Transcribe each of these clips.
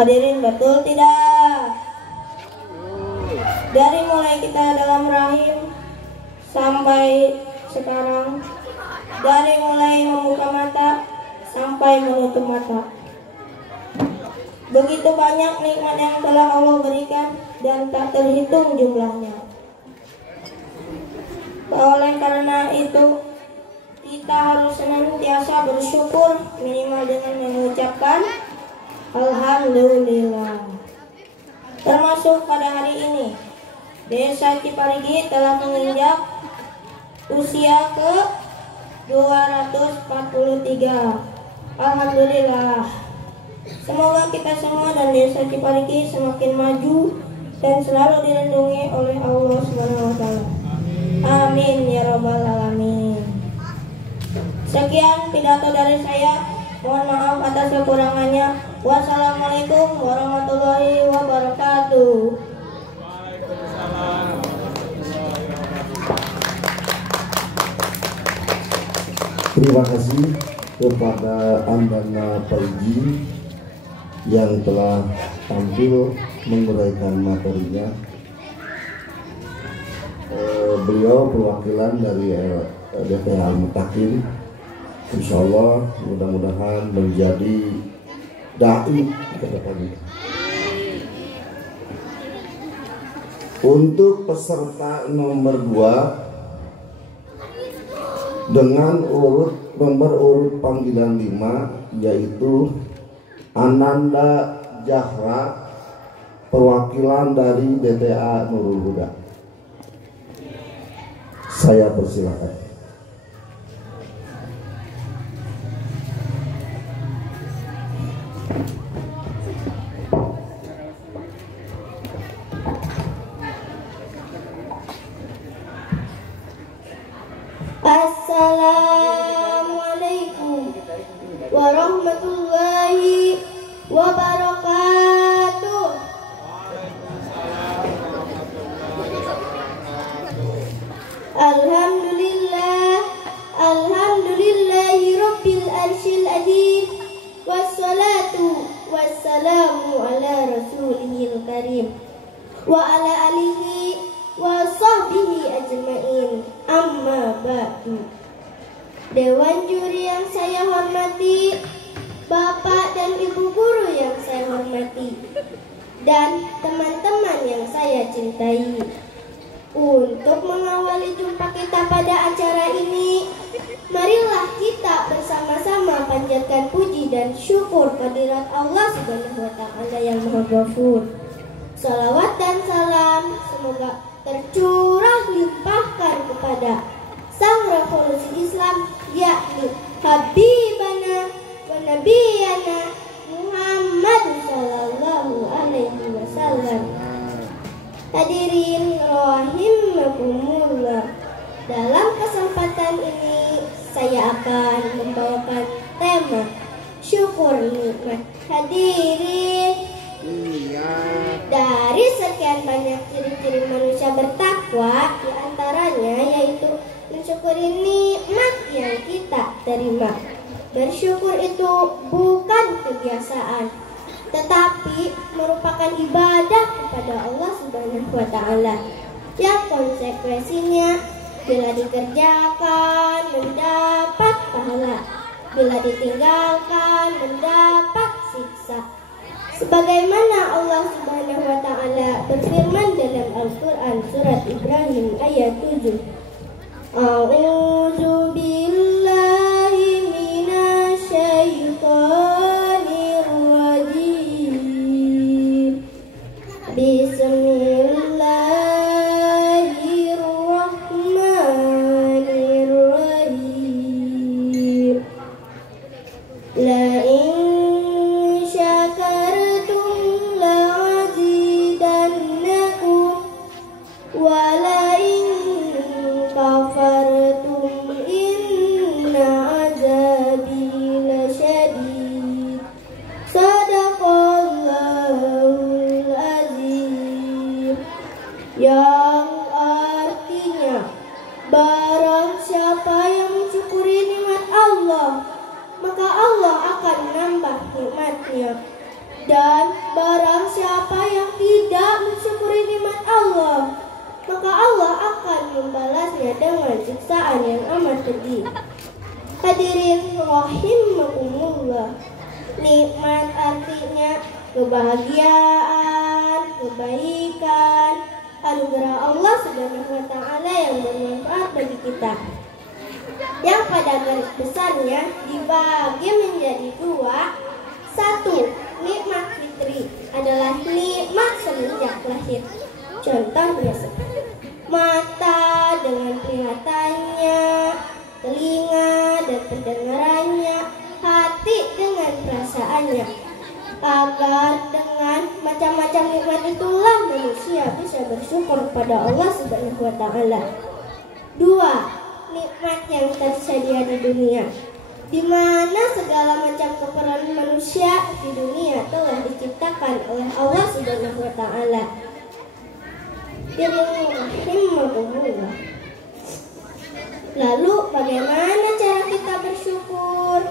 Hadirin, betul tidak? Dari mulai kita dalam rahim sampai sekarang, dari mulai membuka mata sampai menutup mata, begitu banyak nikmat yang telah Allah berikan dan tak terhitung jumlahnya. Oleh karena itu, kita harus senantiasa bersyukur, minimal dengan mengucapkan Alhamdulillah. Termasuk pada hari ini, Desa Ciparigi telah menginjak usia ke 243. Alhamdulillah. Semoga kita semua dan Desa Ciparigi semakin maju dan selalu dilindungi oleh Allah Subhanahu wa taala. Amin ya rabbal alamin. Sekian pidato dari saya. Mohon maaf atas kekurangannya. Wassalamualaikum warahmatullahi wabarakatuh. Terima kasih kepada Andana Parigi yang telah tampil menguraikan materinya. Beliau perwakilan dari DPH Al-Mutakin. Insya Allah mudah-mudahan menjadi dai ke depannya. Untuk peserta nomor 2 dengan nomor urut panggilan 5 yaitu Ananda Jahra, perwakilan dari DTA Nurul Huda. Saya persilakan. Assalamualaikum warahmatullahi wabarakatuh. Alhamdulillah, alhamdulillahi rabbil arsyil azim. Wassalatu wassalamu ala rasulihil karim wa ala alihi wa sahbihi ajma'in. Amma ba'du. Dewan juri yang saya hormati, Bapak dan Ibu guru yang saya hormati, dan teman-teman yang saya cintai. Untuk mengawali jumpa kita pada acara ini, marilah kita bersama-sama panjatkan puji dan syukur kehadirat Allah Subhanahu wa taala yang Maha Ghafur. Salawat dan salam semoga tercurah limpahkan kepada Sang Revolusi Islam, yakni Habibana wa Nabiyana Muhammad sallallahu alaihi wasallam. Hadirin rahimakumullah. Dalam kesempatan ini saya akan membawakan tema syukur nikmat. Hadirin, dari sekian banyak ciri-ciri manusia bertakwa, diantaranya yaitu mensyukuri nikmat yang kita terima. Bersyukur itu bukan kebiasaan, tetapi merupakan ibadah kepada Allah Subhanahu wa taala yang konsekuensinya bila dikerjakan mendapat pahala, bila ditinggalkan mendapat siksa. Sebagaimana Allah Subhanahu wa taala berfirman dalam Al-Qur'an surat Ibrahim ayat 7. A'udzu billahi minasyaitonir rajim. Bismillahirrahmanirrahim. La in syakartum la'azidannakum wa la in kafartum inna azabi lasyadid. Sadaqallahul azim. Yang artinya, barang siapa yang mensyukuri nikmat Allah, maka Allah akan menambah nikmatnya, dan barang siapa yang tidak mensyukuri nikmat Allah, maka Allah akan membalasnya dengan siksaan yang amat pedih. Hadirin rahimakumullah, nikmat artinya kebahagiaan, kebaikan, anugerah Allah Subhanahu wa taala yang bermanfaat bagi kita. Yang pada garis besarnya dibagi menjadi dua. Satu, nikmat fitri adalah nikmat semenjak lahir. Contohnya seperti mata dengan penglihatannya, telinga dan pendengarannya, hati dengan perasaannya. Agar dengan macam-macam nikmat itulah manusia bisa bersyukur pada Allah Subhanahu wa taala. Dua, nikmat yang tersedia di dunia, di mana segala macam keperluan manusia di dunia telah diciptakan oleh Allah Subhanahu wa taala. Lalu bagaimana cara kita bersyukur?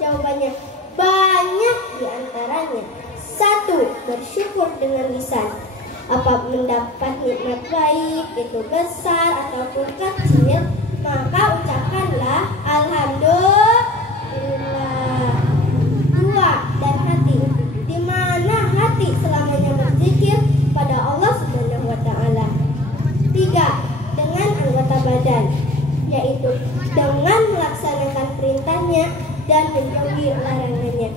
Jawabannya banyak di antaranya. Satu, bersyukur dengan lisan. Apa mendapat nikmat baik itu besar ataupun kecil, maka ucapkanlah alhamdulillah. Dua, dan hati, di mana hati selamanya berzikir pada Allah Subhanahu wa taala. Tiga, dengan anggota badan, yaitu dengan melaksanakan perintahnya dan menjauhi larangannya.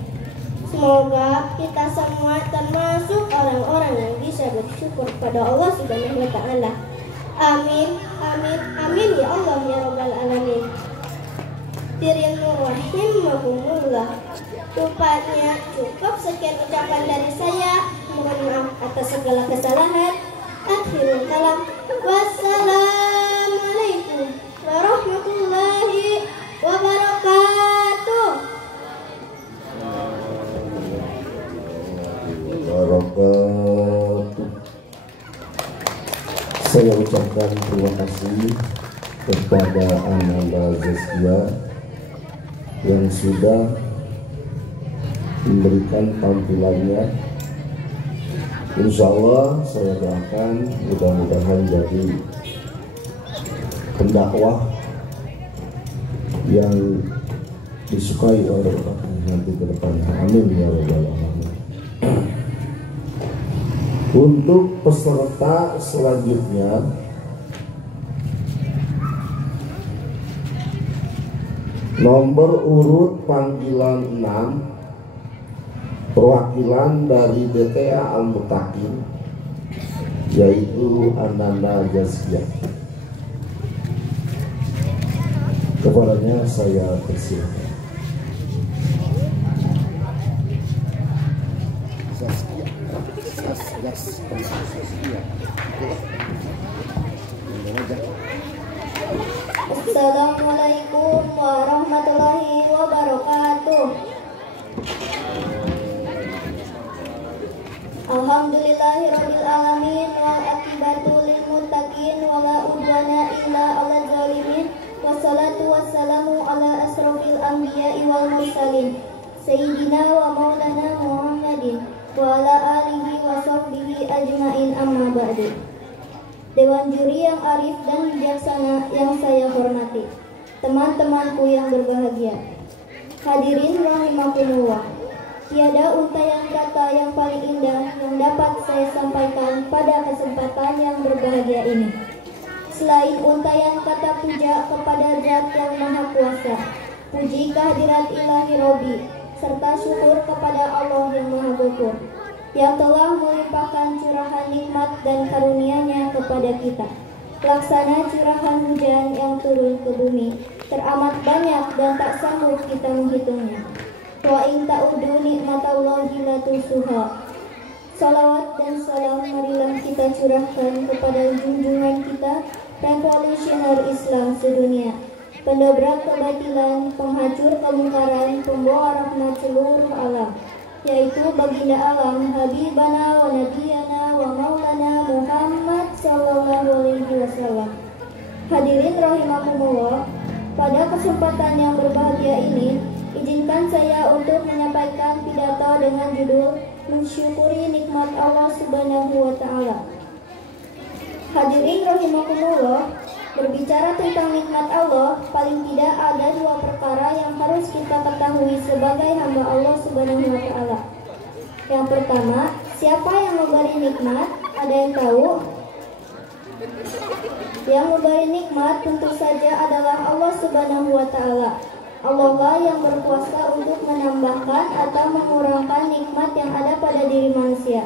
Semoga kita semua termasuk orang-orang yang bisa bersyukur pada Allah Subhanahu wa taala. Amin, amin, amin ya Allah ya rabbal alamin. Rahimakumullah. Rupanya cukup sekian ucapan dari saya. Mohon maaf atas segala kesalahan. Akhirul kalam. Wassalamualaikum warahmatullahi wabarakatuh. Saya ucapkan terima kasih kepada Ananda Zaskia yang sudah memberikan tampilannya. Insya Allah saya doakan mudah-mudahan jadi pendakwah yang disukai oleh orang nanti ke depannya. Amin ya rabbal alamin. Untuk peserta selanjutnya, nomor urut panggilan 6, perwakilan dari DTA Al-Mutakin, yaitu Ananda Zaskia. Kepadanya saya persilakan. Assalamualaikum warahmatullahi wabarakatuh. Alhamdulillahirabbil alamin wal aqibatu lil muttaqin wala udwana illa 'alal zalimin. Wassalatu wassalamu ala asrofil anbiya'i wal mursalin sayyidina wa maulana Muhammadin wa ala alihi wa sahbihi ajmain, amma ba'du. Dewan juri yang arif dan bijaksana yang saya hormati, teman-temanku yang berbahagia, hadirin rahimakumullah. Tiada untayan kata yang paling indah yang dapat saya sampaikan pada kesempatan yang berbahagia ini, selain untayan kata puja kepada Zat yang Maha Kuasa, puji kehadirat ilahi Robi, serta syukur kepada Allah yang Maha Ghafur, yang telah melimpahkan curahan nikmat dan karunia-Nya kepada kita. Laksana curahan hujan yang turun ke bumi teramat banyak dan tak sanggup kita menghitungnya. Wa in ta'udu nikmatallahi la tuhsuha. Salawat dan salam marilah kita curahkan kepada junjungan kita, revolusioner Islam sedunia, pendobrak kebatilan, penghancur kemungkaran, pembawa rahmat seluruh alam, yaitu baginda alam Habibana wa Nabiyana wa Maulana Muhammad sallallahu alaihi wasallam. Hadirin rahimakumullah, pada kesempatan yang berbahagia ini, izinkan saya untuk menyampaikan pidato dengan judul mensyukuri nikmat Allah Subhanahu wa Ta'ala. Hadirin rahimakumullah, berbicara tentang nikmat Allah, paling tidak ada dua perkara yang harus kita ketahui sebagai hamba Allah Subhanahu wa Ta'ala. Yang pertama, siapa yang memberi nikmat? Ada yang tahu? Yang memberi nikmat tentu saja adalah Allah Subhanahu wa Ta'ala. Allah lah yang berkuasa untuk menambahkan atau mengurangkan nikmat yang ada pada diri manusia.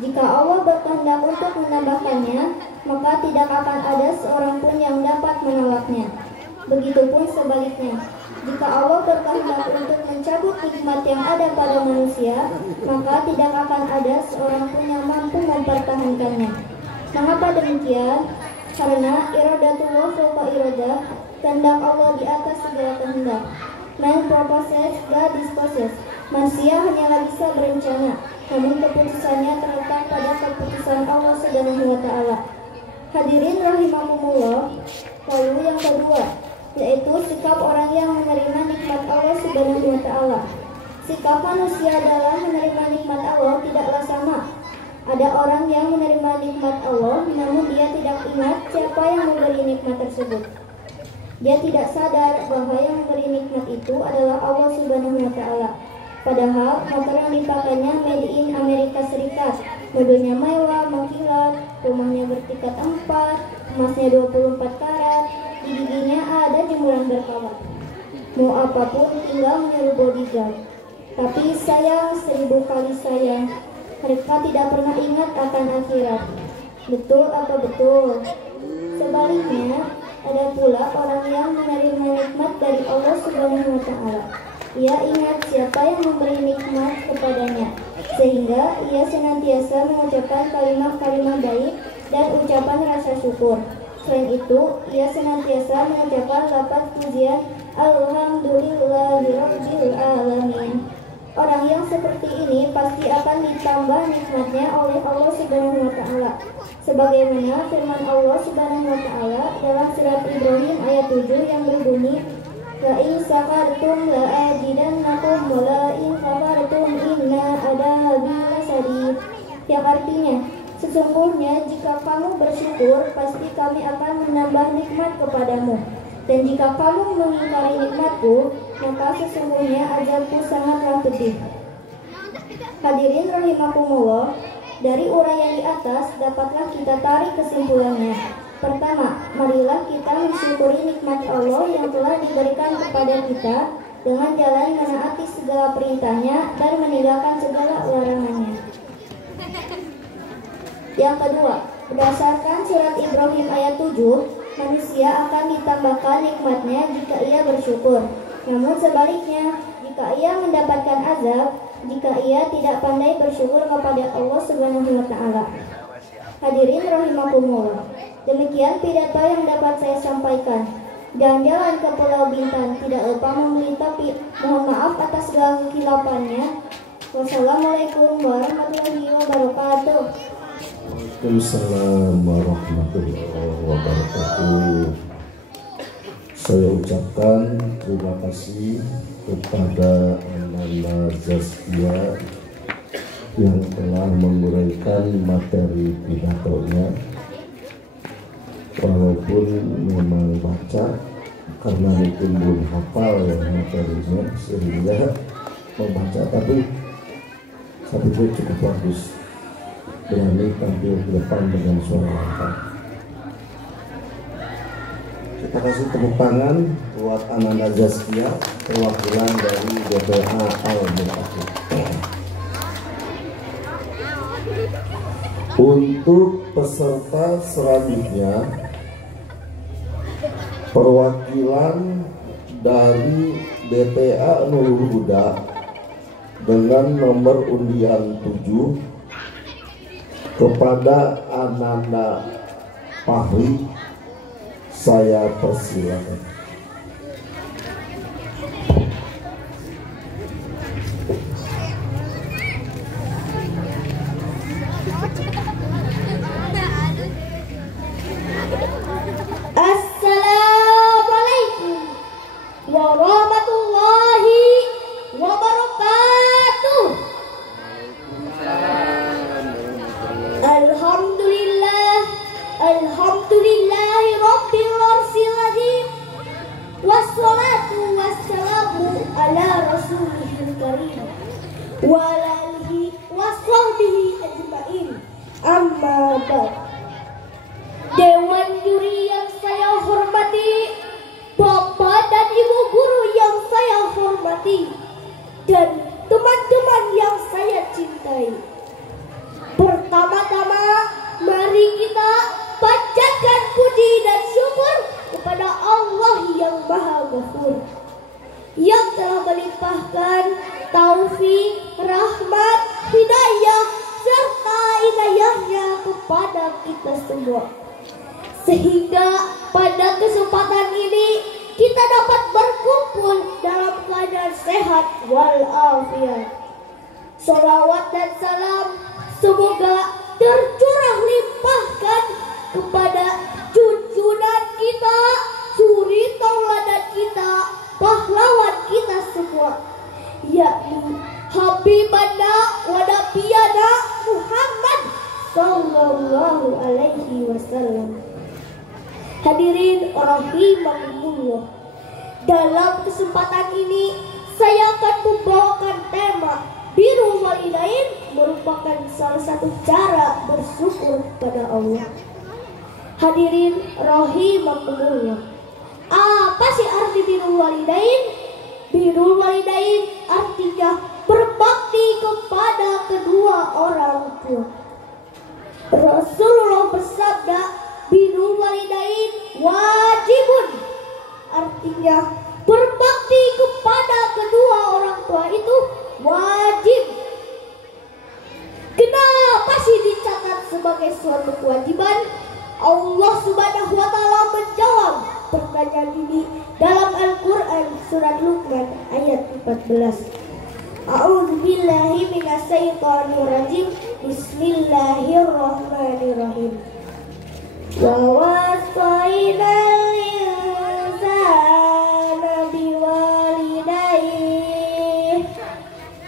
Jika Allah berkehendak untuk menambahkannya, maka tidak akan ada seorang pun yang dapat menolaknya. Begitupun sebaliknya, jika Allah berkehendak untuk mencabut nikmat yang ada pada manusia, maka tidak akan ada seorang pun yang mampu mempertahankannya. Mengapa demikian? Karena iradatullah fawqa iradah, kehendak Allah di atas segala kehendak. Man proposes, God disposes. Manusia hanyalah bisa berencana, namun keputusannya terletak pada keputusan Allah Subhanahu wa Ta'ala. Hadirin rahimakumullah. Lalu yang kedua, yaitu sikap orang yang menerima nikmat Allah Subhanahu wa Ta'ala. Sikap manusia dalam menerima nikmat Allah tidaklah sama. Ada orang yang menerima nikmat Allah, namun dia tidak ingat siapa yang memberi nikmat tersebut. Dia tidak sadar bahwa yang memberi nikmat itu adalah Allah Subhanahu wa Ta'ala. Padahal motor yang dipakainya made in Amerika Serikat, mobilnya mewah, mengkilat, rumahnya bertingkat 4, emasnya 24 karat, di giginya ada jemuran berkarat. Mau apapun tinggal menyuruh bodyguard. Tapi sayang, 1000 kali sayang, mereka tidak pernah ingat akan akhirat. Betul apa betul? Sebaliknya, ada pula orang yang menerima nikmat dari Allah Subhanahu wa Ta'ala. Ia ingat siapa yang memberi nikmat kepadanya, sehingga ia senantiasa mengucapkan kalimat-kalimat baik dan ucapan rasa syukur. Selain itu, ia senantiasa mengucapkan lafaz pujian Alhamdulillahirabbil alamin. Orang yang seperti ini pasti akan ditambah nikmatnya oleh Allah Subhanahu wa Ta'ala. Sebagaimana firman Allah Subhanahu wa Ta'ala dalam surat Ibrahim ayat 7 yang berbunyi, la in syakartum la azidannakum wa la in kafartum inna adzabi lasadid. Yang artinya, sesungguhnya jika kamu bersyukur, pasti kami akan menambah nikmat kepadamu. Dan jika kamu mengingkari nikmatku, maka sesungguhnya azabku sangatlah pedih. Hadirin rahimakumullah, dari uraian di atas dapatlah kita tarik kesimpulannya. Pertama, marilah kita mensyukuri nikmat Allah yang telah diberikan kepada kita dengan jalan menaati segala perintahnya dan meninggalkan segala larangannya. Yang kedua, berdasarkan surat Ibrahim ayat 7, manusia akan ditambahkan nikmatnya jika ia bersyukur. Namun sebaliknya, jika ia mendapatkan azab, jika ia tidak pandai bersyukur kepada Allah Subhanahu wa Ta'ala. Hadirin rahimakumullah, demikian pidato yang dapat saya sampaikan. Jalan-jalan ke Pulau Bintan tidak lupa meminta mohon maaf atas segala kekhilaafannya. Wassalamualaikum warahmatullahi wabarakatuh. Waalaikumsalam warahmatullahi wabarakatuh. Saya ucapkan terima kasih kepada Ananda Zaskia yang telah menguraikan materi pidatonya. Walaupun memang baca karena mungkin belum hafal ya materinya, sehingga membaca, tapi saya pikir cukup bagus. Berani tampil ke depan dengan suara lengkap. Kita kasih tepuk tangan buat Ananda Zaskia, perwakilan dari DPA Al-Mutakin. Untuk peserta selanjutnya, perwakilan dari DPA Nurul Huda dengan nomor undian 7 kepada Ananda Fahri, saya persilakan. Assalamualaikum warahmatullahi wabarakatuh. karim wa alihi wa sahbihi ajma'in. Amma ba'd. Dewan juri yang saya hormati, Bapak dan Ibu guru yang saya hormati, dan teman-teman yang saya cintai. Pertama-tama, mari kita panjatkan puji dan syukur kepada Allah yang Maha Ghafur, yang telah melimpahkan taufik, rahmat, hidayah, serta inayahnya kepada kita semua, sehingga pada kesempatan ini kita dapat berkumpul dalam keadaan sehat walafiat. Salawat dan salam semoga tercurah limpahkan kepada junjungan kita, suri tauladan kita, pahlawan kita semua, yakni Habibana wa Nabiyana Muhammad sallallahu alaihi wasallam. Hadirin rahimakumullah, dalam kesempatan ini saya akan membawakan tema Birrul Walidain, merupakan salah satu cara bersyukur kepada Allah. Hadirin rahimakumullah, apa sih arti Birrul Walidain? Birrul Walidain artinya berbakti kepada kedua orang tua. Rasulullah bersabda, Birrul Walidain wajibun, artinya berbakti kepada kedua orang tua itu wajib. Kenapa sih dicatat sebagai suatu kewajiban? Allah Subhanahu wa Ta'ala menjawab pertanyaan ini dalam Al-Quran surat Luqman ayat 14. A'udzubillahi minasyaitonirrajim. Bismillahirrahmanirrahim. Wa wasainal insana biwalidayhi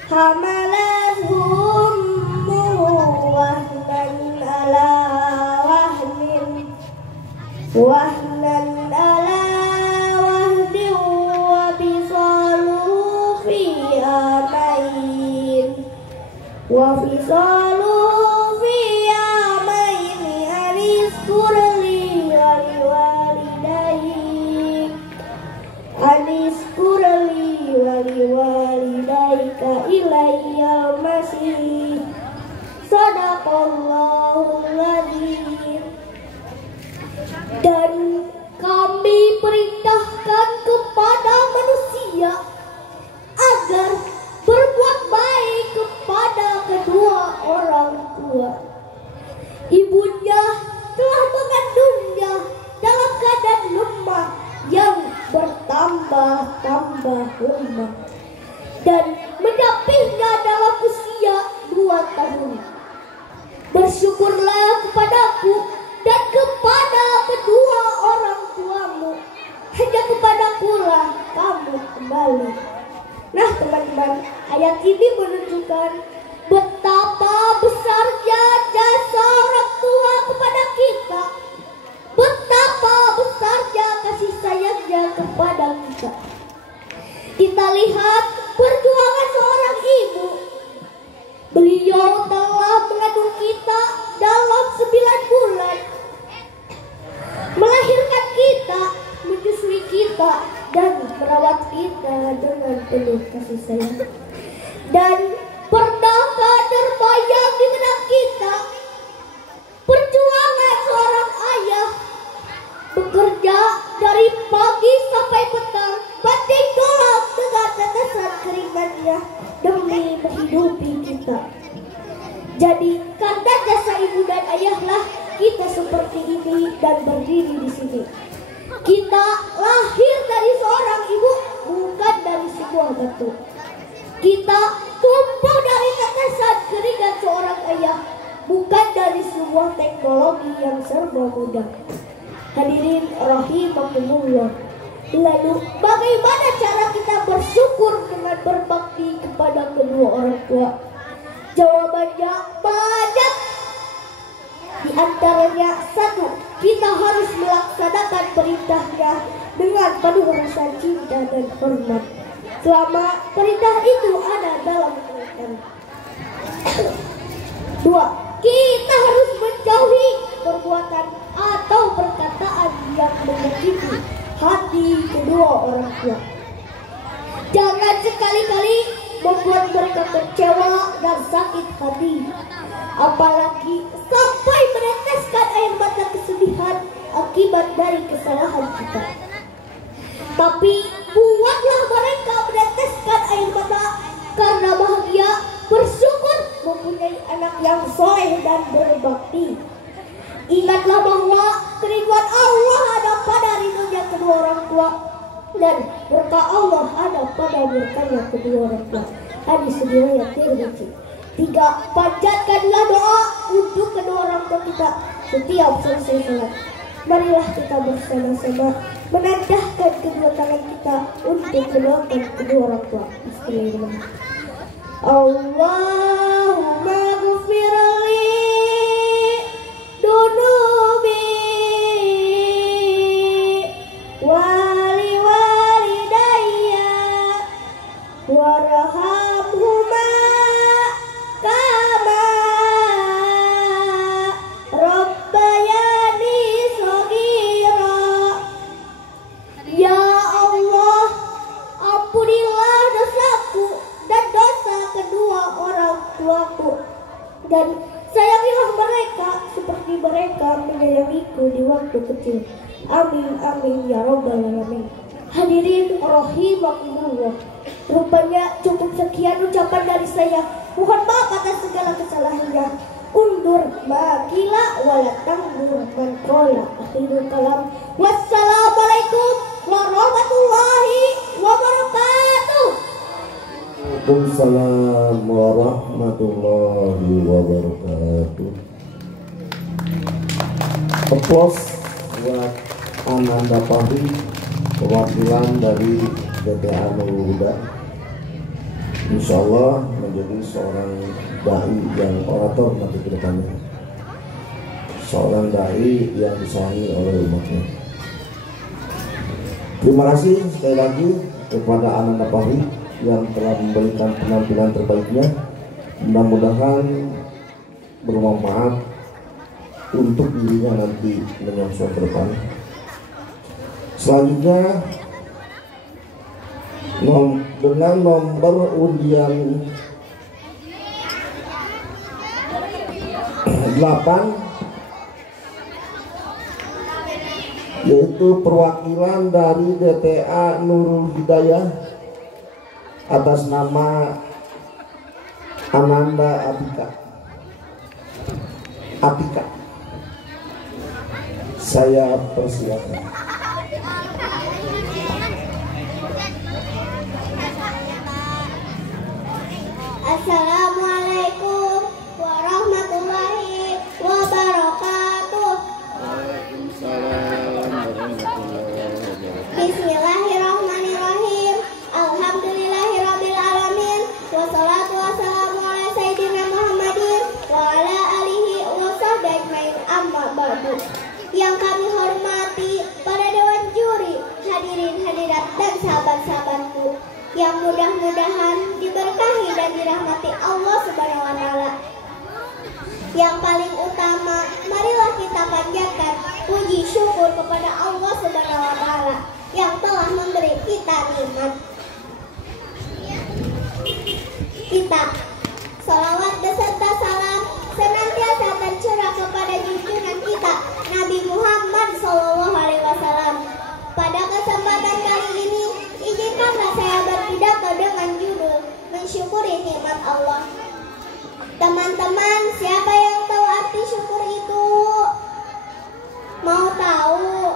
hamalathu ummuhu wahnan ala wahnin wa fisaluhu fi amain aniskurli waliwalidaika ilayya masih. Sadaqallahul adzim. Dan kami perintahkan kepada manusia agar berbuat baik kepada kedua orang tua. Ibunya telah mengandungnya dalam keadaan lemah yang bertambah-tambah lemah dan mendapihnya dalam usia 2 tahun. Bersyukurlah kepadaku dan kepada kedua orang tuamu, hanya kepadakulah kamu kembali. Nah teman-teman, ayat ini menunjukkan betapa besarnya jasa orang tua kepada kita, betapa besarnya kasih sayangnya kepada kita. Kita lihat perjuangan seorang ibu. Beliau telah mengandung kita dalam 9 bulan, melahirkan kita, menyusui kita, dan merawat kita dengan penuh kasih sayang. Dan pernahkah terbayang di benak kita perjuangan seorang ayah bekerja dari pagi sampai petang, banting tulang dengan tetesan keringatnya demi menghidupi kita. Jadi karena jasa ibu dan ayahlah kita seperti ini dan berdiri di sini. Kita lahir dari seorang ibu, bukan dari sebuah batu. Kita tumbuh dari tetesan keringat seorang ayah, bukan dari sebuah teknologi yang serba mudah. Hadirin rahimakumullah. Lalu bagaimana cara kita bersyukur dengan berbakti kepada kedua orang tua? Jawabannya banyak. Di antaranya, 1, kita harus melaksanakan perintahnya dengan penuh rasa cinta dan hormat. Selama perintah itu ada dalam kebaikan. 2. Kita harus menjauhi perbuatan atau perkataan yang menyakiti hati kedua orang tua. Jangan sekali-kali membuat mereka kecewa dan sakit hati, apalagi sampai meneteskan air mata kesedihan akibat dari kesalahan kita. Tapi buatlah mereka meneteskan air mata karena bahagia, bersyukur mempunyai anak yang soleh dan berbakti. Ingatlah bahwa kerinduan Allah ada pada ridhonya kedua orang tua, dan berkah Allah ada pada berkahnya kedua orang tua. Hadis riwayat Tirmidzi. 3. Panjatkanlah doa untuk kedua orang tua kita setiap selesai sholat. Marilah kita bersama-sama menadahkan kedua tangan kita untuk mendoakan kedua orang tua. Bismillahirrahmanirrahim. Allahumma ghfirli dunubi wali walidayya warhamhuma kama rabbayani shaghira. Ya Allah, ampunilah dosaku dan dosa kedua orang tuaku, dan sayangilah mereka seperti mereka menyayangiku di waktu kecil. Amin amin ya rabbal alamin. Hadirin rahimakumullah, rupanya cukup sekian ucapan dari saya. Mohon maaf atas segala kesalahannya. Undur makila walatangdur man qala akhirul kalam. Wassalamualaikum warahmatullahi wabarakatuh. Waalaikumsalam warahmatullahi wabarakatuh. Aplaus buat Ananda Fahri, perwakilan dari DTA Nurul Huda. Insya Allah menjadi seorang dai yang orator nanti ke depannya, seorang dai yang disayangi oleh umatnya. Terima kasih sekali lagi kepada Ananda Fahri yang telah memberikan penampilan terbaiknya. Mudah-mudahan bermanfaat untuk dirinya nanti menyongsong ke depan. Selanjutnya dengan nomor undian 8, yaitu perwakilan dari DTA Nurul Hidayah atas nama Ananda Atika. Saya persilakan. Assalamualaikum warahmatullahi wabarakatuh. Waalaikumsalam warahmatullahi wabarakatuh. Bismillahirrahmanirrahim. Alhamdulillahirabbil alamin. Wassalatu wassalamu ala sayyidina Muhammadin wa ala alihi wa sahbihi ajmain. Amma ba'du. Yang kami hormati para dewan juri, hadirin hadirat dan sahabat-sahabatku yang mudah-mudahan diberkahi dan dirahmati Allah Subhanahu wa taala. Yang paling utama, marilah kita panjatkan puji syukur kepada Allah Subhanahu wa taala yang telah memberi kita nikmat. Kita salawat beserta salam senantiasa tercurah kepada junjungan kita Nabi Muhammad SAW. Pada kesempatan kali ini, izinkanlah saya berpidato dengan judul mensyukuri nikmat Allah. Teman-teman, siapa yang tahu arti syukur itu? Mau tahu?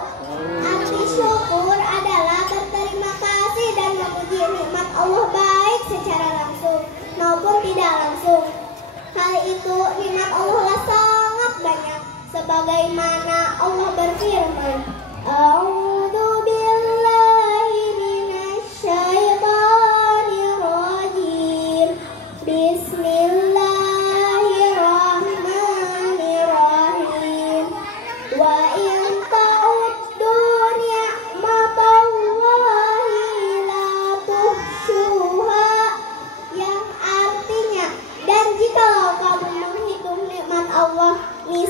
Arti syukur adalah berterima kasih dan memuji nikmat Allah baik secara langsung maupun tidak langsung. Hal itu nikmat Allah sangat banyak, sebagaimana Allah berfirman, A'udzu billahi minasyaitonir rajim. Bismillahirrahmanirrahim. Wa in ta'uddu ni'matallahi la tuhsuha. Yang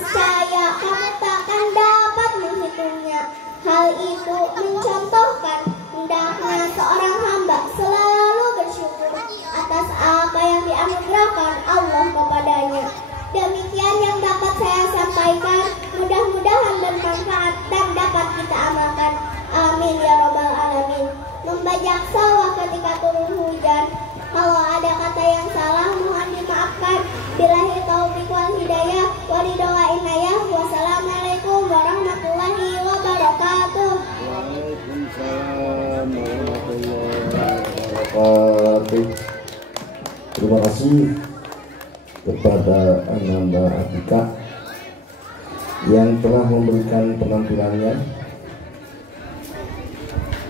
niscaya kamu takkan dapat menghitungnya. Hal itu mencontohkan hendaknya seorang hamba selalu bersyukur atas apa yang dianugerahkan Allah kepadanya. Demikian yang dapat saya sampaikan, mudah-mudahan bermanfaat dan dapat kita amalkan. Amin ya robbal alamin. Membajak sawah ketika turun hujan. Kalau ada kata yang salah mohon dimaafkan. Billahi taufiq wal hidayah wa ridha inayah. Wassalamualaikum warahmatullahi wabarakatuh. Waalaikumsalam warahmatullahi wabarakatuh. Terima kasih kepada Ananda Atika yang telah memberikan penampilannya.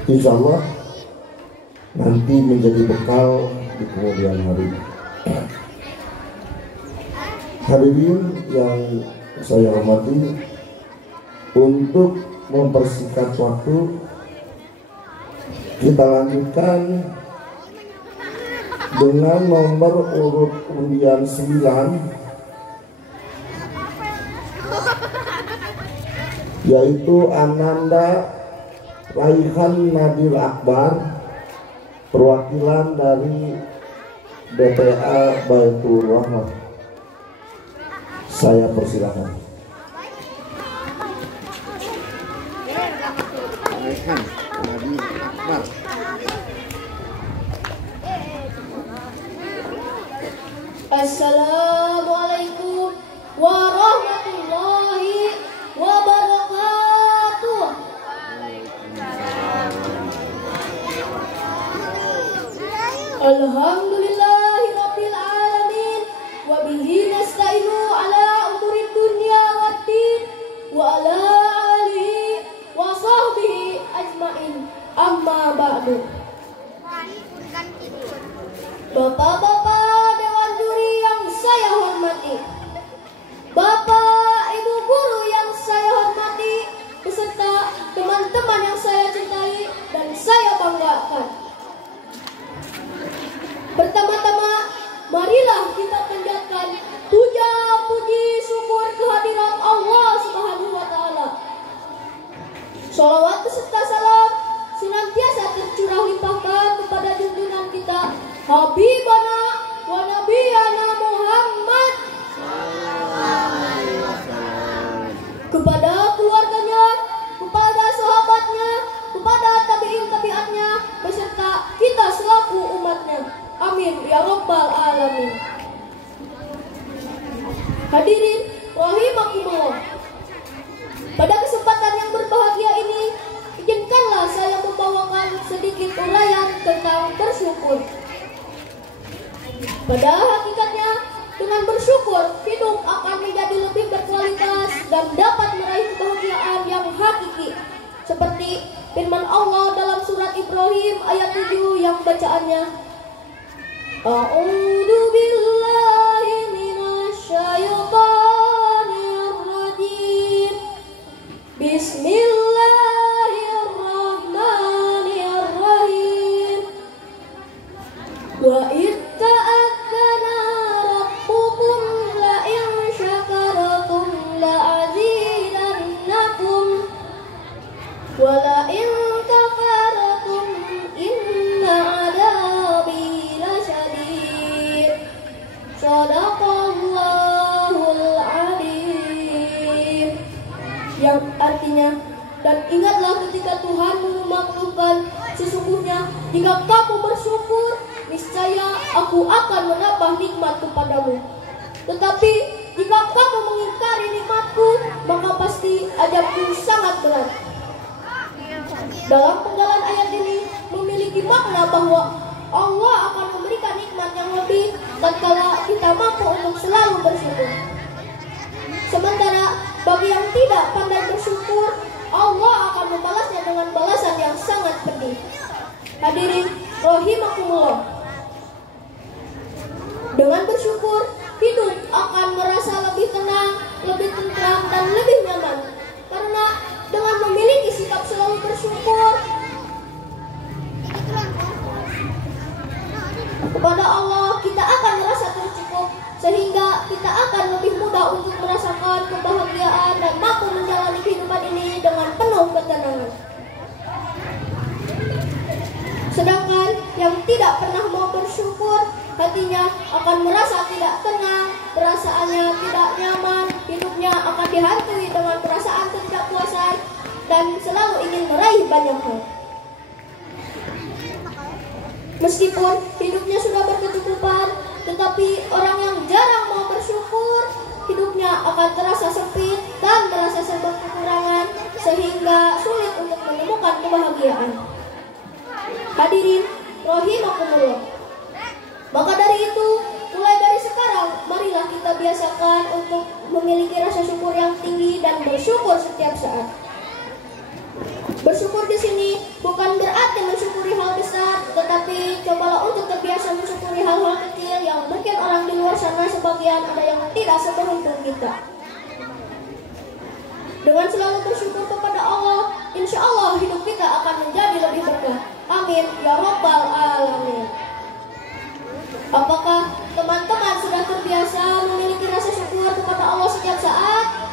Insya Allah nanti menjadi bekal di kemudian hari. Hadirin yang saya hormati, untuk mempersingkat waktu, kita lanjutkan dengan nomor urut undian 9, yaitu Ananda Raihan Nadir Akbar, perwakilan dari BPA Baitur Rahmah. Saya persilakan. Raihan Nadir Akbar. Assalamualaikum warahmatullahi wabarakatuh. Alhamdulillahi rabbil alamin wa bihi nasta'inu ala umurid dunya waddin wa ala alihi wa sahbihi ajmain, amma ba'du. Bapak-bapak dewan juri yang saya hormati, Bapak Ibu guru yang saya hormati, beserta teman-teman yang saya cintai dan saya banggakan. Pertama-tama, marilah kita panjatkan puja, puji, syukur kehadirat Allah Subhanahu wa Ta'ala. Sholawat beserta salam senantiasa tercurah limpahkan kepada junjungan kita Habibana wa Nabiyana Muhammad, kepada keluarganya, kepada sahabatnya, kepada tabi'in-tabi'atnya, beserta kita selaku umatnya. Amin ya rabbal alamin. Hadirin rahimakumullah, pada kesempatan yang berbahagia ini, izinkanlah saya membawakan sedikit uraian tentang bersyukur. Pada hakikatnya, dengan bersyukur, hidup akan menjadi lebih berkualitas dan dapat meraih kebahagiaan yang hakiki. Seperti firman Allah dalam surat Ibrahim ayat 7 yang bacaannya, A'udzu billahi minasyaitonir rajim. Bismillahirrahmanirrahim. Wa itta'adzana rabbukum la in syakaratum la azidannakum wa la in kafaratum inna adabi lasyadid. Shadaqallahul alim. Yang artinya, dan ingatlah ketika Tuhan memaklumkan, sesungguhnya jika kamu bersyukur, niscaya aku akan menambah nikmat kepadamu. Tetapi jika kamu mengingkari nikmatku, maka pasti azabku sangat berat. Dalam penggalan ayat ini memiliki makna bahwa Allah akan memberikan nikmat yang lebih tatkala kita mampu untuk selalu bersyukur. Sementara bagi yang tidak pandai bersyukur, Allah akan membalasnya dengan balasan yang sangat pedih. Hadirin rahimakumullah, dengan bersyukur, hidup akan merasa lebih tenang, lebih tentram, dan lebih nyaman. Karena dengan memiliki sikap selalu bersyukur kepada Allah, kita akan merasa tercukup, sehingga kita akan lebih mudah untuk merasakan kebahagiaan tidak pernah mau bersyukur, hatinya akan merasa tidak tenang, perasaannya tidak nyaman, hidupnya akan dihantui dengan perasaan ketidakpuasan dan selalu ingin meraih banyak hal. Meskipun hidupnya sudah berkecukupan, tetapi orang yang jarang mau bersyukur, hidupnya akan terasa sempit dan merasa serba kekurangan sehingga sulit untuk menemukan kebahagiaan. Hadirin rahimakumullah. Maka dari itu, mulai dari sekarang marilah kita biasakan untuk memiliki rasa syukur yang tinggi dan bersyukur setiap saat. Bersyukur di sini bukan berarti mensyukuri hal besar, tetapi cobalah untuk terbiasa mensyukuri hal-hal kecil yang mungkin orang di luar sana sebagian ada yang tidak seberuntung kita. Dengan selalu bersyukur kepada Allah, insya Allah hidup kita akan menjadi lebih berkah. Amin ya rabbal alamin. Apakah teman-teman sudah terbiasa memiliki rasa syukur kepada Allah setiap saat?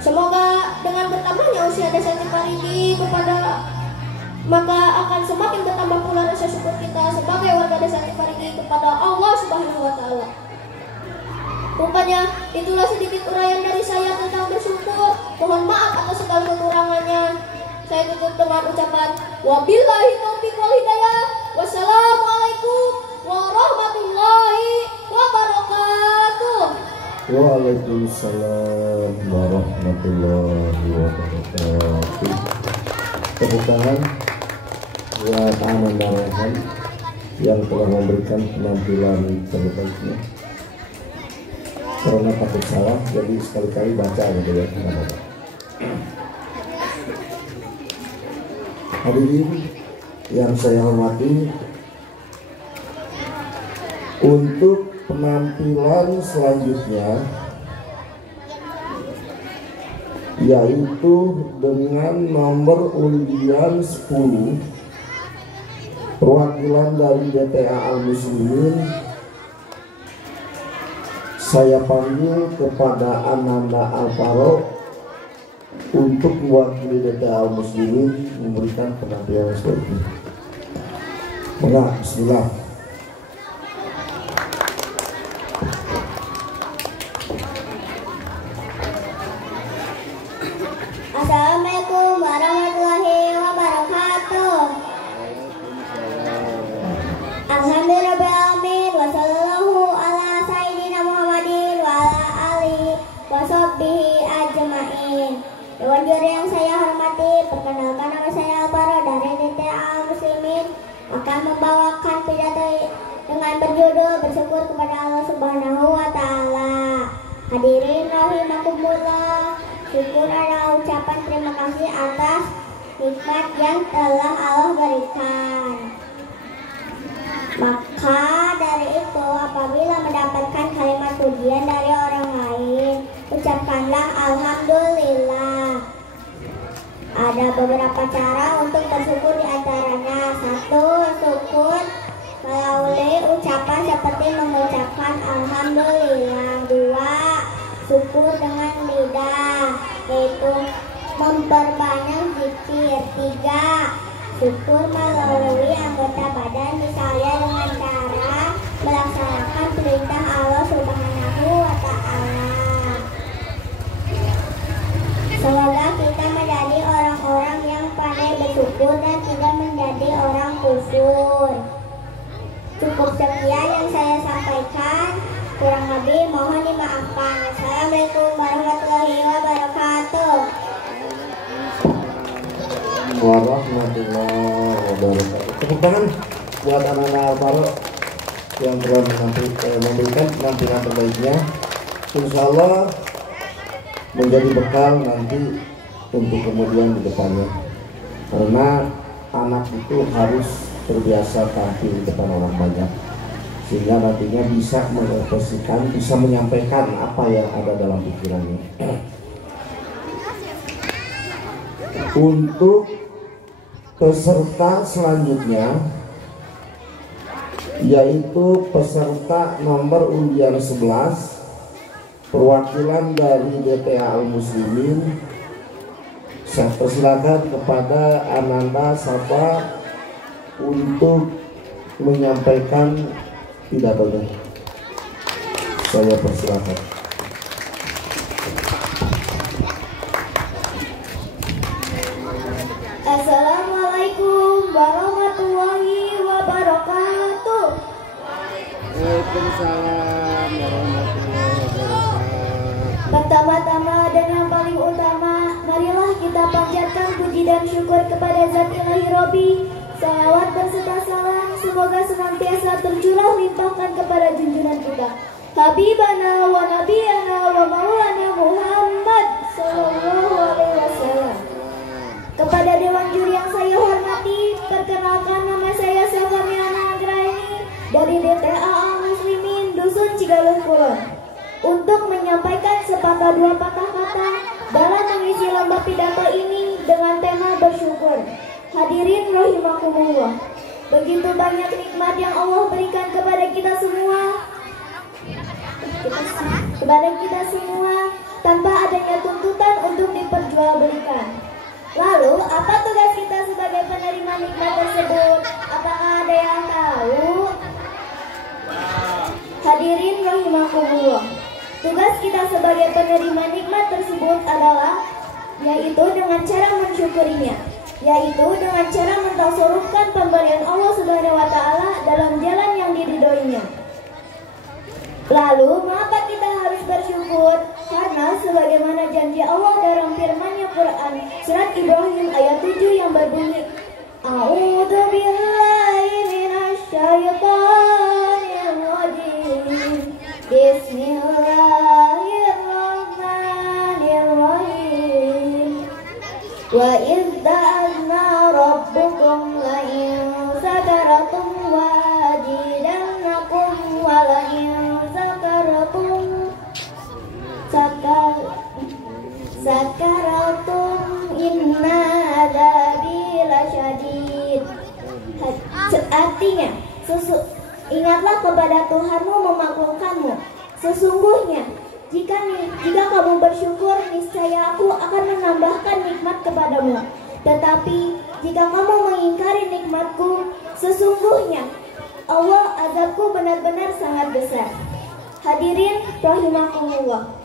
Semoga dengan bertambahnya usia Desa Ciparigi maka akan semakin bertambah pula rasa syukur kita sebagai warga Desa Ciparigi kepada Allah Subhanahu wa Ta'ala. Rupanya itulah sedikit uraian dari saya tentang bersyukur. Mohon maaf atas segala kekurangannya. Saya tutup dengan ucapan wabillahi taufiq wal hidayah. Wassalamualaikum warahmatullahi wabarakatuh. Waalaikumsalam warahmatullahi wabarakatuh. Tepuk tangan buat Ananda Rehan yang telah memberikan penampilan terbaiknya. Karena takut salah, jadi sekali-kali baca gitu ya. Hadirin yang saya hormati, untuk penampilan selanjutnya yaitu dengan nomor undian 10 perwakilan dari DTA Al-Muslimin, saya panggil kepada Ananda Alvaro untuk mewakili DTA Al-Muslimin memberikan penampilan seperti ini. Bismillah. Assalamualaikum warahmatullahi wabarakatuh. Alhamdulillahirrahmanirrahim. Wassallallahu ala sayyidina Muhammadin wa ala alihi wa sahbihi ajma'in. Dewan juri yang saya hormati, perkenalkan nama saya Alvaro dari DTA Al-Muslimin akan membawakan pidato dengan berjudul bersyukur kepada Allah Subhanahu wa Ta'ala. Hadirin rahimakumullah. Syukur adalah ucapan terima kasih atas nikmat yang telah Allah berikan. Maka dari itu, apabila mendapatkan kalimat pujian dari orang lain, ucapkanlah alhamdulillah. Ada beberapa cara untuk bersyukur, di antaranya: 1. Syukur melalui ucapan seperti mengucapkan alhamdulillah. 2. Syukur dengan lidah, yaitu memperbanyak zikir. 3. Syukur melalui anggota badan, misalnya dengan cara melaksanakan perintah Allah Subhanahu wa Ta'ala. Semoga kita menjadi orang-orang yang pandai bersyukur dan tidak menjadi orang kufur. Cukup sekian yang saya sampaikan, kurang lebih mohon dimaafkan. Assalamualaikum warahmatullahi wabarakatuh. Warahmatullahi wabarakatuh. Tepuk tangan buat Ananda Alvaro yang telah memberikan penampilan terbaiknya. Insya Allah menjadi bekal nanti untuk kemudian di depannya. Karena anak itu harus terbiasa tampil di depan orang banyak, sehingga nantinya bisa mengekspresikan, bisa menyampaikan apa yang ada dalam pikirannya. Untuk peserta selanjutnya, yaitu peserta nomor undian 11, perwakilan dari DTA Al-Muslimin, saya persilakan kepada Ananda Safa untuk menyampaikan pidatonya. Saya persilakan. Assalamualaikum warahmatullahi wabarakatuh. Waalaikumsalam warahmatullahi wabarakatuh. Pertama-tama dan yang paling utama, marilah kita panjatkan puji dan syukur kepada Zat Ilahi Robbi. Salawat berserta salam semoga senantiasa tercurah limpahkan kepada junjungan kita, Habibana wa Nabiyana wa Maulana Muhammad Sallallahu Alaihi Wasallam. Kepada Dewan Juri yang saya hormati, perkenalkan nama saya Safariana Anggraini dari DTA Al-Muslimin Dusun Cigaluh Kulon untuk menyampaikan sepatah dua patah kata dalam mengisi lomba pidato ini dengan tema bersyukur. Hadirin rahimakumullah, begitu banyak nikmat yang Allah berikan kepada kita semua, tanpa adanya tuntutan untuk diperjualbelikan. Lalu, apa tugas kita sebagai penerima nikmat tersebut? Apakah ada yang tahu? Hadirin rahimakumullah, tugas kita sebagai penerima nikmat tersebut adalah yaitu dengan cara mensyukurinya, yaitu dengan cara mentasarufkan pemberian Allah Subhanahu wa Ta'ala dalam jalan yang diridhoinya. Lalu, mengapa kita harus bersyukur? Karena sebagaimana janji Allah dalam firman-Nya Quran surat Ibrahim ayat 7 yang berbunyi, A'udzu billahi minasy syaithanir rajim. Bismillahirrahmanirrahim. Wa idz ta'anna rabbukum la in sakaratum wa azidannakum wa la in sakaratum inna adzabi lasyadid. Artinya, ingatlah kepada Tuhanmu memaklumkanmu. Sesungguhnya jika kamu bersyukur, niscaya aku akan menambahkan nikmat kepadamu. Tetapi jika kamu mengingkari nikmatku, sesungguhnya Allah azabku benar-benar sangat besar. Hadirin rahimakumullah,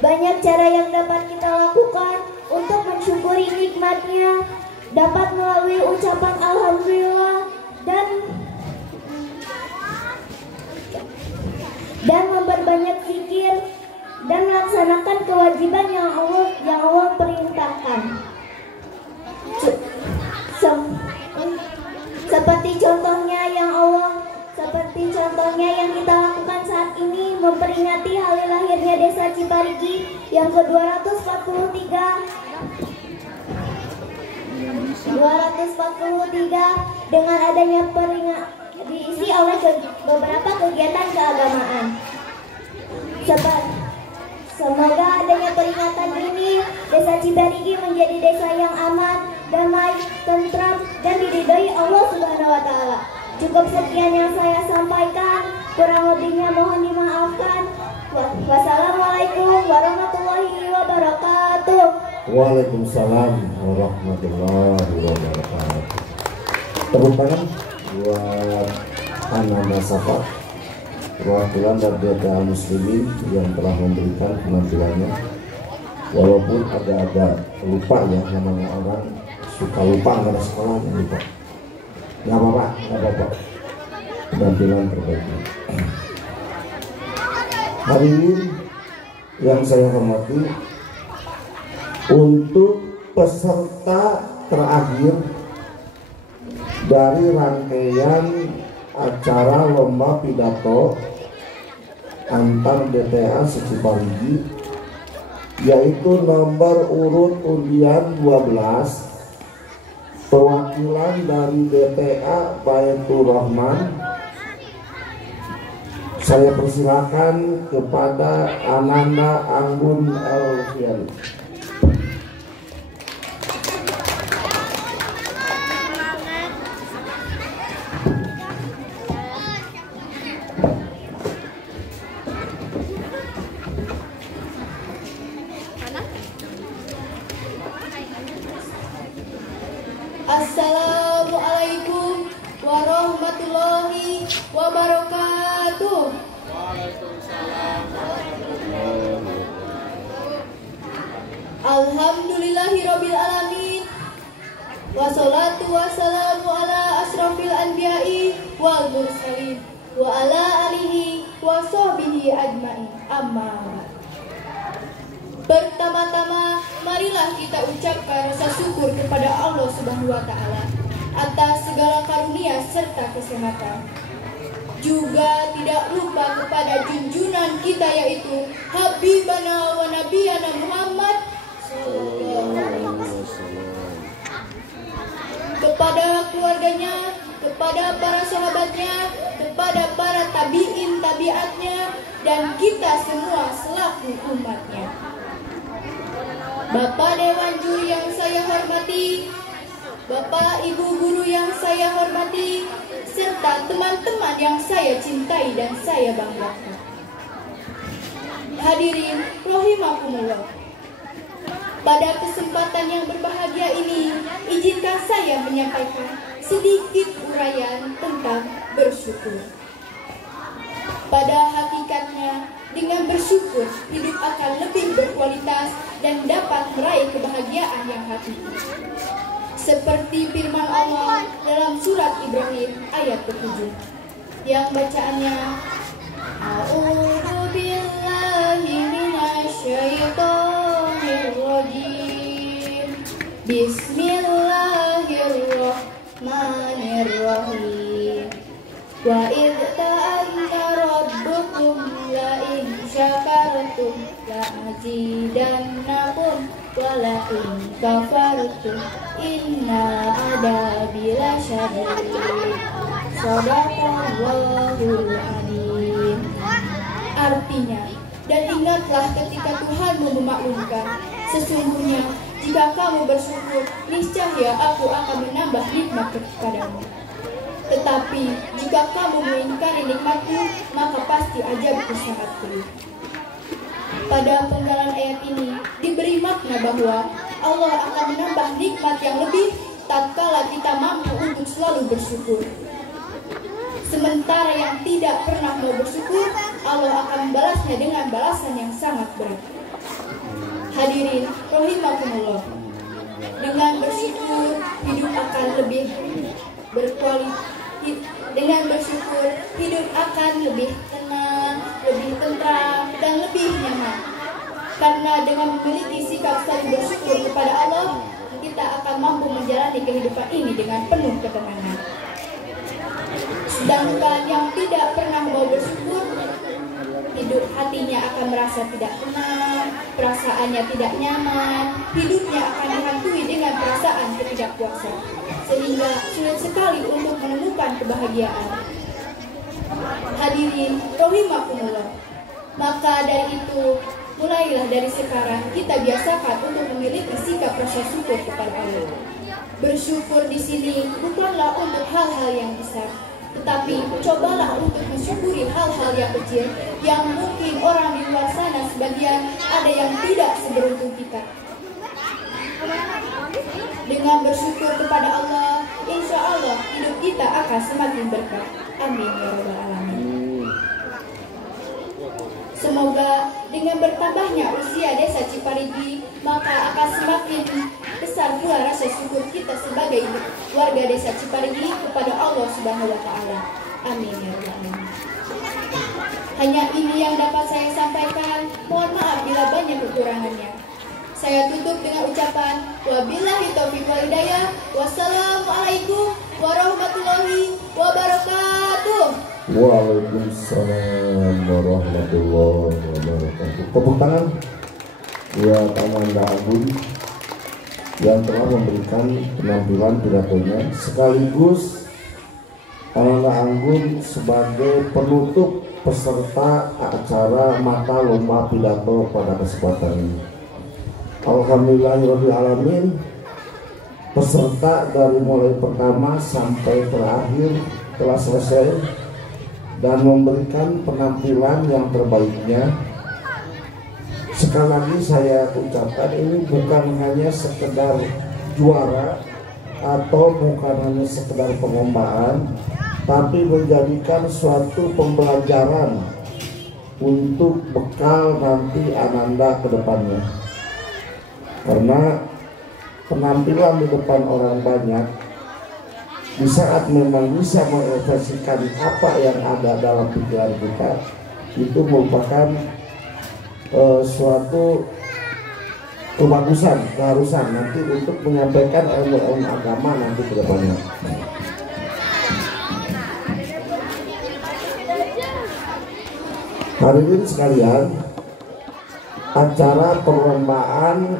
banyak cara yang dapat kita lakukan untuk mensyukuri nikmatnya, dapat melalui ucapan alhamdulillah dan memperbanyak zikir dan melaksanakan kewajiban yang Allah perintahkan. Seperti contohnya yang kita lakukan saat ini, memperingati hari lahirnya Desa Ciparigi yang ke-243 dengan adanya diisi oleh beberapa kegiatan keagamaan. Semoga adanya peringatan ini, Desa Ciparigi menjadi desa yang aman, damai, tentram, dan diridhoi Allah Subhanahu wa Ta'ala. Cukup sekian yang saya sampaikan, kurang lebihnya mohon dimaafkan. Wassalamualaikum warahmatullahi wabarakatuh. Waalaikumsalam warahmatullahi wabarakatuh. Tepuk tangan buat Ananda Safa, perwakilan dari DTA Muslimin yang telah memberikan penampilannya. Walaupun agak-agak lupa ya, namanya orang suka lupa karena sekolahnya lupa. Gak apa-apa. Penampilan terbaiknya. Hadirin yang saya hormati, untuk peserta terakhir dari rangkaian acara lomba pidato antar DTA Ciparigi, yaitu nomor urut undian 12, perwakilan dari DTA Baitur Rahman. Saya persilakan kepada Ananda Anggun Elvian. Assalamualaikum warahmatullahi wabarakatuh. Alhamdulillahirabbil alamin. Wassalatu wassalamu ala asrofil anbiya'i wal mursalin wa ala alihi wa sahbihi ajma'in. Amma. Pertama-tama, marilah kita ucapkan rasa syukur kepada Allah Subhanahu wa taala atas segala karunia serta kesehatan. Juga tidak lupa kepada junjungan kita yaitu Habibana wa Nabiyana Muhammad kepada keluarganya, kepada para sahabatnya, kepada para tabi'in tabi'atnya, dan kita semua selaku umatnya. Bapak Dewan Juri yang saya hormati, Bapak Ibu Guru yang saya hormati, serta teman-teman yang saya cintai dan saya banggakan. Hadirin rahimakumullah. Pada kesempatan yang berbahagia ini, izinkan saya menyampaikan sedikit uraian tentang bersyukur. Pada hakikatnya, dengan bersyukur, hidup akan lebih berkualitas dan dapat meraih kebahagiaan yang hakiki. Seperti firman Allah dalam surat Ibrahim ayat ke-7, yang bacaannya, A'udzu billahi minasyaitonir rajim. Bismillahirrahmanirrahim. Wa idh ta'anna rabbukum la in syakartum la azidannakum wa la in kafartum inna adabi lasyadid. Shadaqallahul adzim. Artinya, dan ingatlah ketika Tuhanmu memaklumkan, sesungguhnya jika kamu bersyukur, niscaya aku akan menambah nikmat kepadamu. Tetapi jika kamu mengingkari nikmatku, maka pasti azabku sangat pedih. Pada penggalan ayat ini diberi makna bahwa Allah akan menambah nikmat yang lebih tatkala kita mampu untuk selalu bersyukur. Sementara yang tidak pernah mau bersyukur, Allah akan membalasnya dengan balasan yang sangat berat. Hadirin rahimakumullah. Dengan bersyukur, hidup akan lebih berkualitas. Dengan bersyukur, hidup akan lebih tenang, lebih tentram, dan lebih nyaman. Karena dengan memiliki sikap selalu bersyukur kepada Allah, kita akan mampu menjalani kehidupan ini dengan penuh ketenangan. Sedangkan yang tidak pernah mau bersyukur, hidup hatinya akan merasa tidak tenang, perasaannya tidak nyaman, hidupnya akan dihantui dengan perasaan ketidakpuasan, sehingga sulit sekali untuk menemukan kebahagiaan. Hadirin rahimakumullah. Maka dari itu, mulailah dari sekarang kita biasakan untuk memiliki sikap rasa syukur kepada Allah. Bersyukur di sini bukanlah untuk hal-hal yang besar, tetapi cobalah untuk mensyukuri hal-hal yang kecil yang mungkin orang di luar sana sebagian ada yang tidak seberuntung kita. Dengan bersyukur kepada Allah, insya Allah hidup kita akan semakin berkah. Amin ya rabbal alamin. Semoga dengan bertambahnya usia desa Ciparigi, maka akan semakin besar pula rasa syukur kita sebagai warga desa Ciparigi kepada Allah Subhanahu wa taala. Amin ya rabbal alamin. Hanya ini yang dapat saya sampaikan. Mohon maaf bila banyak kekurangannya. Saya tutup dengan ucapan wabillahi taufiq wal hidayah. Wassalamualaikum warahmatullahi wabarakatuh. Waalaikumsalam warahmatullahi wabarakatuh. Tepuk tangan buat Amanda Agung yang telah memberikan penampilan pidatonya, sekaligus Amanda Agung sebagai penutup peserta acara mata lomba pidato pada kesempatan ini. Alhamdulillahirrahmanirrahim, peserta dari mulai pertama sampai terakhir telah selesai dan memberikan penampilan yang terbaiknya. Sekali lagi saya ucapkan, ini bukan hanya sekedar juara atau bukan hanya sekedar pengombaan, tapi menjadikan suatu pembelajaran untuk bekal nanti Ananda ke depannya. Karena penampilan di depan orang banyak, di saat memang bisa mengekspresikan apa yang ada dalam pikiran kita, itu merupakan suatu kebagusan, keharusan nanti untuk menyampaikan ilmu-ilmu agama nanti ke depannya. Hadirin sekalian, acara perlombaan